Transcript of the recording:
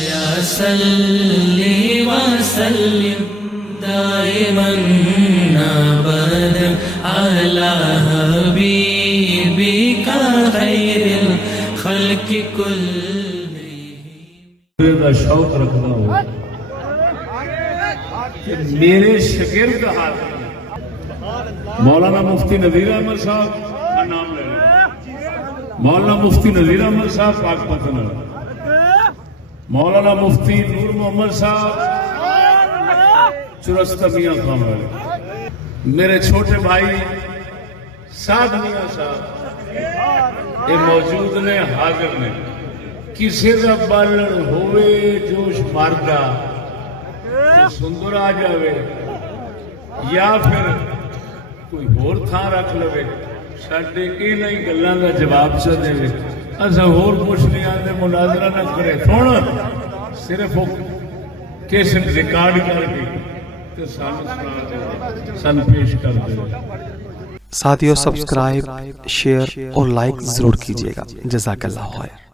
یا صلی وسلم دائما ابدا علی حبیبک خیر الخلق کلہم۔ کا شوق رکھنا ہو کہ میرے شاگرد حاضر مولانا مفتی نذیر احمد صاحب کا نام لے لیں، مولانا مفتی نذیر احمد صاحب پاک پتن، مولانا مفتی نور محمد صاحب چرستہ میاں خان والے، میرے چھوٹے بھائی سعد میاں صاحب یہ موجود نے، حاضر نے۔ کسی کا بالن ہوئے جوش ماردا سندر آ جاوے یا پھر کوئی ہور تھان رکھ لو، سڈے یہ گلوں کا جواب چ دے، اصا ہور کچھ نہیں آتے، مناظرہ نہ کرے، سن صرف کیسٹ ریکارڈ کر کے سن پیش کر دے۔ ساتھیو سبسکرائب، شیئر اور لائک ضرور کیجیے گا۔ جزاک اللہ خیر۔